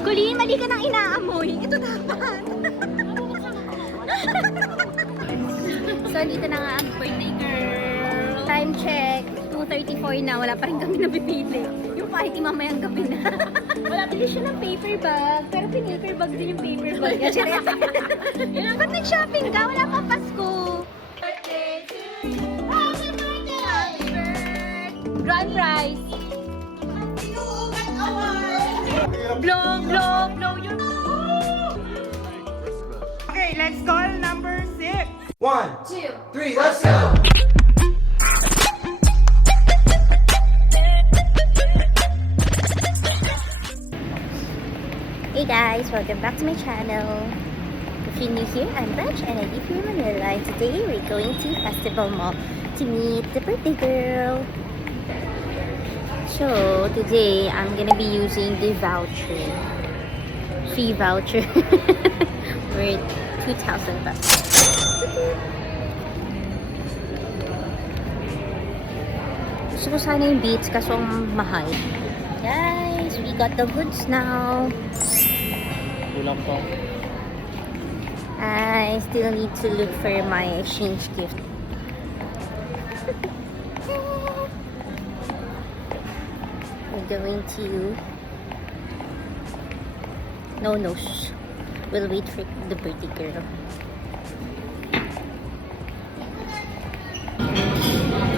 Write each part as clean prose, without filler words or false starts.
Colleen, mali ka nang inaamoy. Ito dapat. So, dito na nga ang birthday girl. Time check. 2:34 na. Wala pa rin kami napipili. Yung party mamayang gabi na. Wala pili siya ng paper bag. Pero pin-paper bag din yung paper bag. Ba't nag-shopping ka? Wala pang Pasko. Birthday to you. Happy birthday! Happy birthday! Grand prize. Blow, blow, blow your... Okay, let's call number 6. 1, 2. 3, let's go! Hey guys, welcome back to my channel. If you're new here, I'm Raj and I live here in Manila. And today we're going to Festival Mall to meet the birthday girl. So today I'm gonna be using the voucher, free voucher, worth 2,000 bucks. Gusto ko sana yung Beats kaso ang mahal. Guys, we got the goods now. Kulang pa. I still need to look for my exchange gift. We're going to... No. We'll wait for the birthday girl.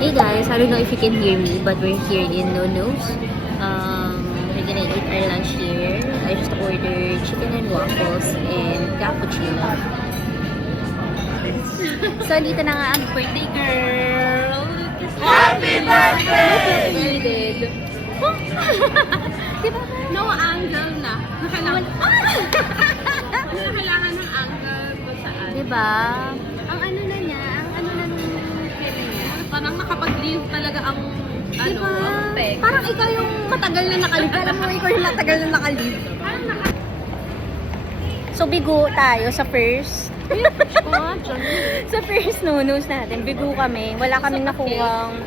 Hey guys, I don't know if you can hear me, but we're here in No-No's. We're gonna eat our lunch here. I just ordered chicken and waffles and cappuccino. So, dito na nga ang birthday girl. Happy birthday! Needed. Diba? No angle na. Kailangan ng angle kung saan. Diba? Ang ano na niya, ang ano na nung feeling niya. Parang nakapag-leave talaga ang Diba? ang peg. Parang ikaw yung matagal na nakalib. Alam mo, ikaw yung matagal na nakalib. So, bigo tayo sa first. Sa first No-Nos natin. Bigo kami. Wala kaming nakuhang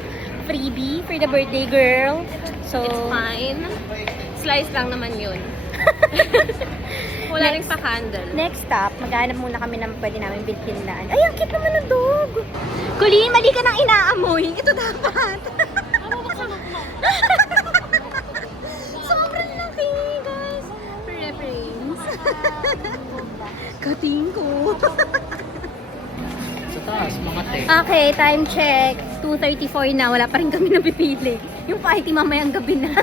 freebie for the birthday girl. So, It's fine. Slice lang naman yun. Wala rin pa candle. next stop, maghanap muna kami ng pwede namin bilhin-laan. Ay, ang cute naman ng dog! Colleen, mali ka nang inaamoy. Ito dapat. Sobrang laki, guys. For reference. Kating ko. Sa taas, mga te. Okay, time check. 2:34 na. Wala pa rin kami napipili. Yung party mamayang gabi na.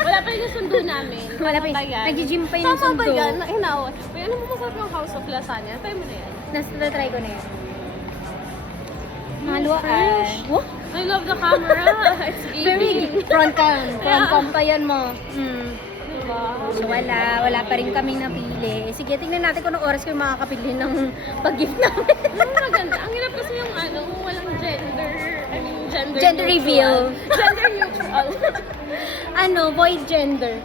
Wala pa rin yung sundo namin. Wala pa Tama ba rin. yan? Nag-gym pa yung Tama ba sundo. yan? Inawat. May ano mo masarap yung House of Lasagna? Try mo na yan. Nasa-try ko na yan. Maluwaan. What? I love the camera. It's Very easy. front cam. Front Yeah. cam pa yan mo. Diba? So wala pa rin kaming napili. Sige, tingnan natin kung anong oras kayo makakapili ng pag-gift namin. Maganda. Ang hirap kasi yung ano, kung walang gender. I mean, gender Gender neutral. reveal. Gender neutral. Ano, void gender.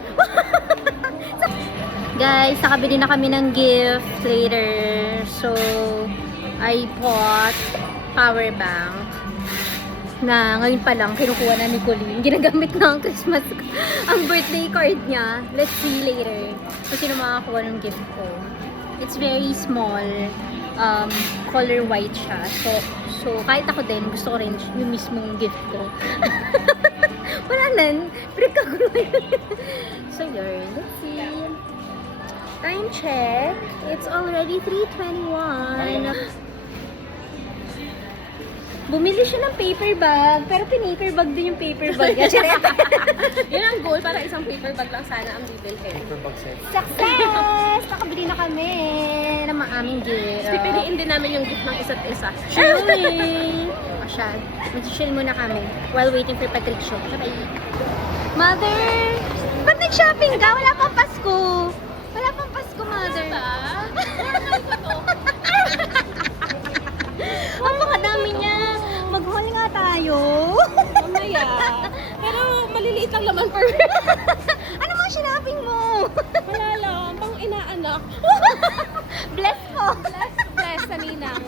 Guys, nakabili na kami ng gift later. So, I bought power bank na ngayon pa lang kinukuha na ni Colleen. Ginagamit na ang Christmas, ang birthday card niya. Let's see later kung sino makakakuha ng gift ko. It's very small. Color white siya. So kahit ako din, gusto ko rin yung mismong gift ko. Wala nan. Freak ako ngayon. So yun, let's see. Time check. It's already 3:21. Bumili siya ng paper bag, pero pin-paper bag din yung paper bag. Yun ang goal, para isang paper bag lang sana ang bibilhin. Paper bag set. Success! Nakabili na kami ng mga aming gift. Pipiliin din namin yung gift ng isa't isa. Surely! O siya, mag-chill muna kami while waiting for Patricio. Bye! Mother! Ba't nag-shopping ka? Wala pang Pasko! Wala pang Pasko, Mother! Ang mga dami niya! Mag-haul nga tayo! Mamaya. Pero maliliit lang naman per. Ano mga shopping mo? Wala lang, pang inaanak. Bless po! Bless sa ninang.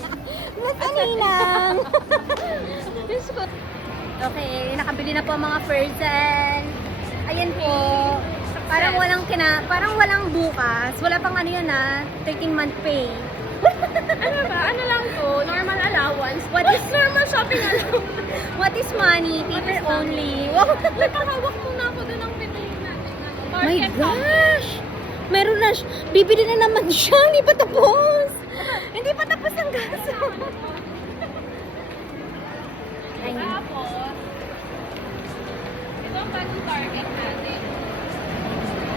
Bless ka, Ninang! Diyos ko. Okay, nakabili na po ang mga person. Ayan po. Parang walang bukas. Wala pang ano yun 13-month pay. Ano ba? Ano lang to? Normal allowance. What is normal shopping allowance? What is money? Paper only. Wow. Nakahawak muna ako doon ng pinili natin. My gosh! Meron na bibili na naman siya. Hindi pa tapos. Hindi pa tapos ang gaso. Ay, Tapos, ito ang bagong target natin.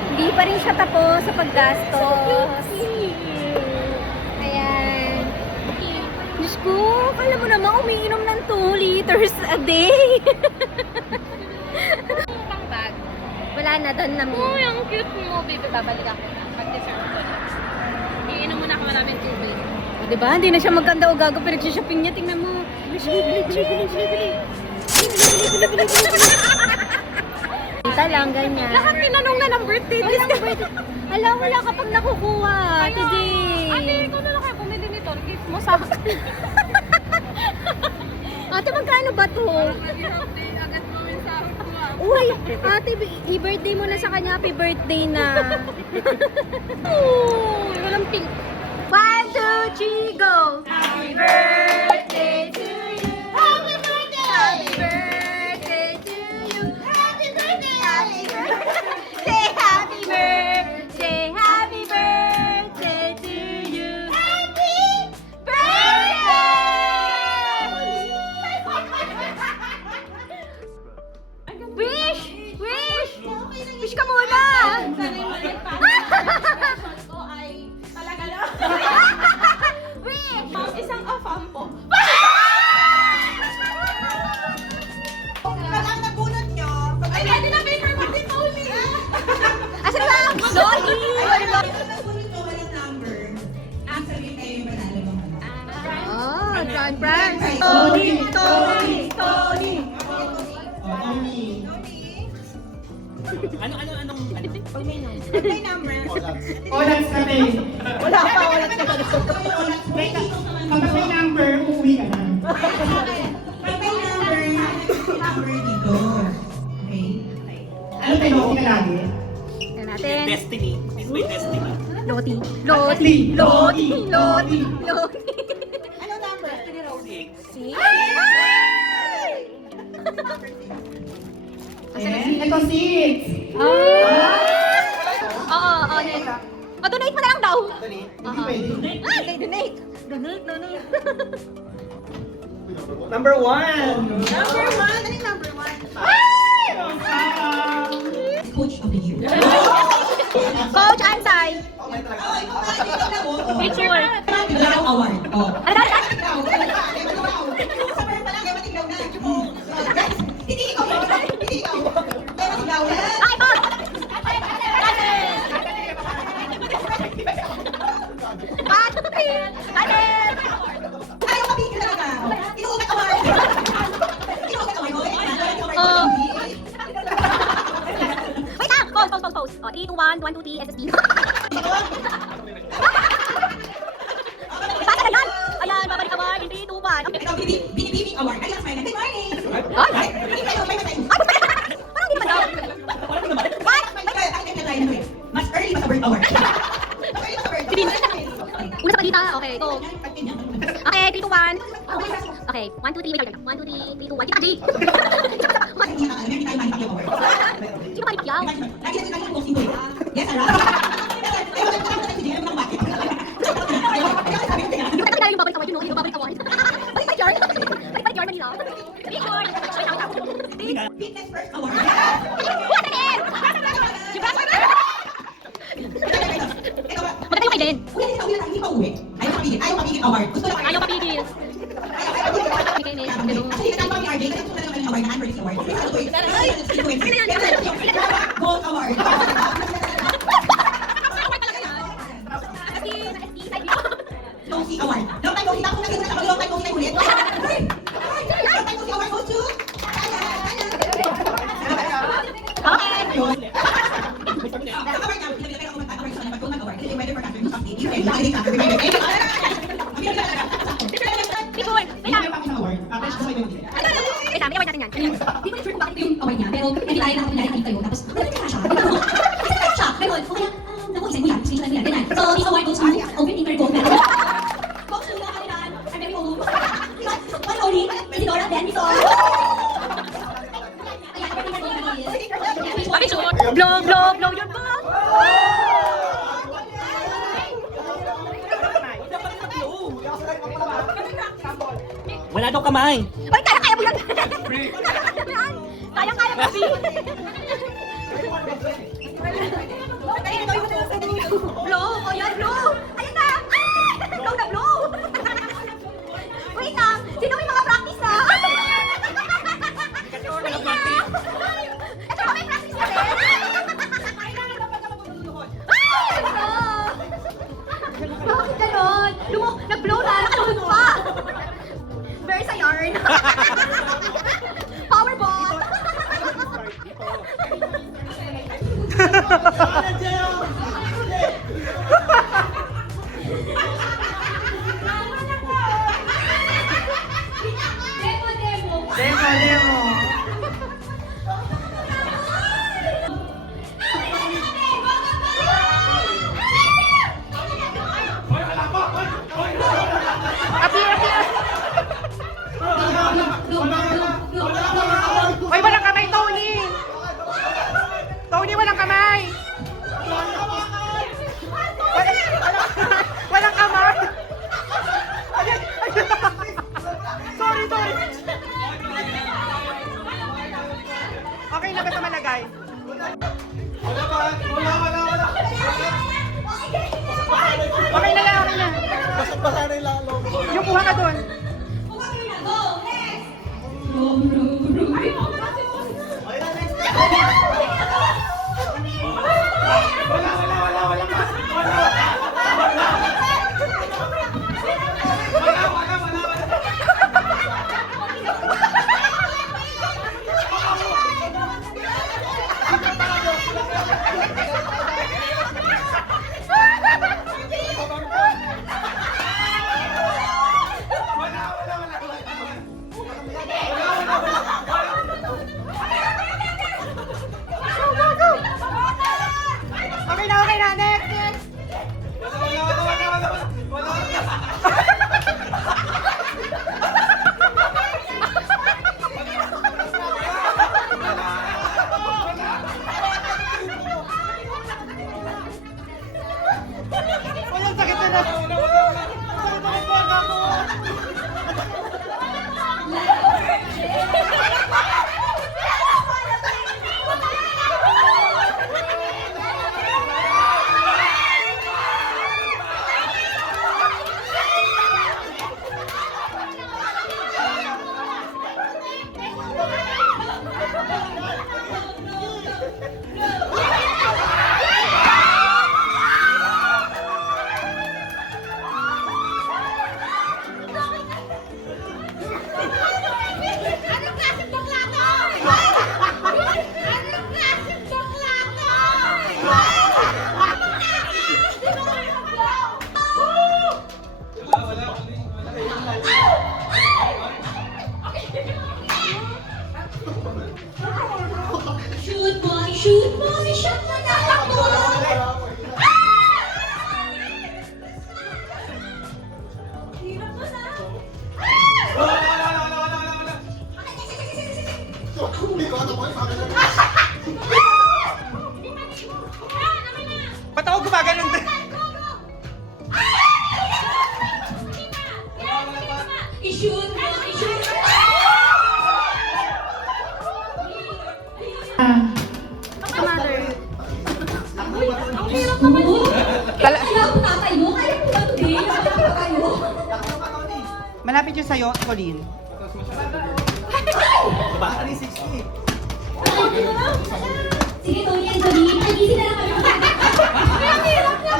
hindi pa rin siya tapos sa paggastos. Ayan. Diyos ko, kala mo naman umiinom ng 2 liters a day. Pang bag. Wala na, doon na mo. Uy, ang cute mo, baby. Babalik ako. Pag-deserve ko na. Iinom muna ako maraming tubig. O, diba? Hindi na siya magkanda o gago pero shopping niya. Tingnan mo. Bili. Kita lang, ganyan. Lahat tinanong na ng birthday. Hala, wala ka pang nakukuha today. Ate, ikaw na lang kayo bumili nito. Gift mo sa akin. Ate, magkano ba to? Agad mo yung sahod ko. Uy, ate, i-birthday mo na sa kanya. Happy birthday na. Uy, walang pink. 1, 2, 3, go! Happy birthday to you! Happy birthday! Happy birthday to you! Happy birthday! Happy birthday! Say happy birthday! Happy birthday to you! Happy birthday! Wish! Wish! Wish ka muna! Wish! Isang afam po. Ang nabunot nyo, Ay, pwede na paper mo din Pauli. Asan ba? Sorry! ang nabunot nyo, walang number. Actually, kayo yung panalo mo. Oh, grand prize! Tony! Anong Pag may number. Oras kami. Wala pa, wala pa. Kapag may number, uuwi ka na. Pag may number, number dito. Okay? Ano tayo, okay ka lagi? Tignan natin. Destiny. It's my destiny. Loti. Ano number? See? Ito, 6. Oo, next. Donate mo na lang daw. Hindi pwede. Donate. Donate. Number 1. Number 1. Ano yung number 1? Coach of the year. Coach Ansay. Oh, ikaw ba? Tingnan mo. Oh. Picture. Tingnan mo. Award. Oh. Ano ba? Ikaw. Sa bird pa lang, kaya matiglaw na. Hindi ikaw. Hindi ikaw. Kaya matiglaw na. Ay, coach! Kanin! Ayaw mabigil talaga. Inuugat award. Inuugat award. Oh. Wait lang! Pause. Oh, 3, 2, 1, 1, 2, 3, SSD. Basta na yan! Ayan, babalik award. 3, 2, 1. Okay. Ito, binibibing award. Ay, ang smile. Good morning. Ay! Hindi kayo, may matay. Parang hindi naman daw. What? Mas early pa sa bird award. Mas early pa sa bird award. Una sa balita. Okay, go. Okay, 3, 2, 1. Okay, 1, 2, 3. Wait lang. 1, 2, 3, 3, 2, 1. Kita, G! Sino ba nipyaw? Yes, Ara. Hindi ko talaga yung babalik award. Yung babalik award. Balik yard. Balik yard Manila. Picture. Fitness first award. What again? Yung brass order. Maganda yung kay Jen. Hindi pa uwi. Ayaw mapigil award. Gusto lang Ayaw mapigil. Gold award. Nosy award. Long time nosy. Tapos nakita ko long time nosy ulit. Long time nosy award goes to... Picture. Wait Hindi lang. na pa ako ng award. Tapos gusto ko yung bigyan. Wait lang, may award natin yan. Hindi ko sure kung bakit yung award niya, pero nakita na ako na nakita kayo. Tapos, wala ka siya. Kasi yan, ganyan. So, this award goes to Open Inter Gold Medal. Goes to the Kalinan. I'm very old. One only, Isidora, then Miss Or. Ayan, Open Inter Gold Medal. Bakit sure? Blow, blow, blow your bag! Wala daw kamay. Uy, kaya mo yan! Kaya mo yan! Blow! O yan, blow! Ayun na! Blow na blow! Wait lang! Sino may mga practice na? Wait lang! Ito may practice na rin! Ay! Ano? Bakit ganon? Nag-blow na! Nakalunod pa! Versa yarn! Powerball! Ay, walang kamay, Tony! Tony, walang kamay! Walang kamay! Sorry, sorry! Okay na ba ito malagay? Okay na yan, okay na. Yung kuha ka doon. Okay na, next, next! Walang sakit na na! Sakit na na po ako! Anong klaseng bakla to? Anong klaseng bakla to? Shoot, mommy, shoot, mommy, shoot na natakbo! Hirap mo na! Ba't ako gumaganon din? I-shoot mo! I-shoot mo! Mother. Ang hirap naman mo! Kaya ang tatay mo, kaya mo ba ito din? Kaya kayo? Malapit yun sa'yo, Colleen. Sige, Tony and Colleen, alisin na lang kami. Ang hirap na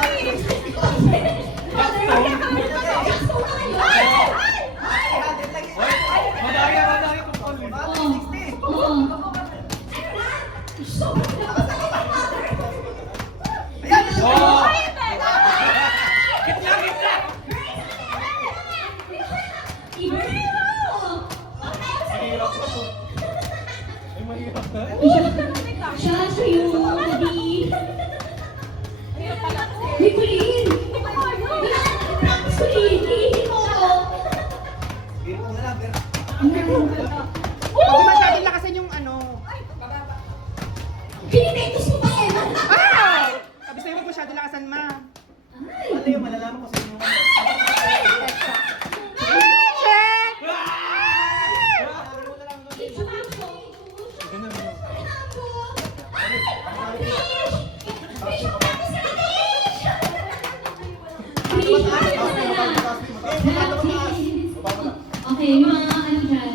Siya, sa'yo, Colleen. Kulin! Practice, Kulin! Iihin mo ako! Huwag masyadong lakasan yung ano. Pinipentos mo pa, Emma! Ah! Sabi sa'yo, huwag masyadong lakasan, ma. Ano yung malalaman ko sa inyo? Okay, mga ano dyan.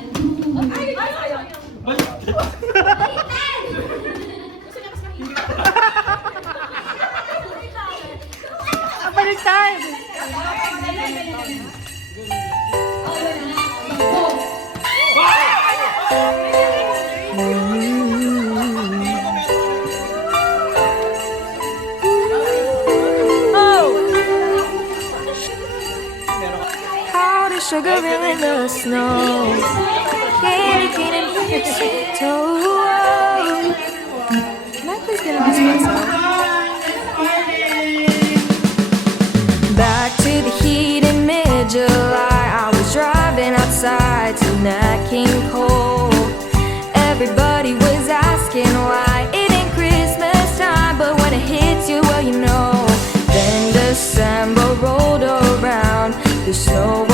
Baliktad! How the sugar in the snow. Candy cane and mistletoe. Can I please get an espresso? Back to the heat in mid-July. I was driving outside to Nat King Cole. Everybody was asking why it ain't Christmas time, but when it hits you, well, you know. Then December rolled around. The snow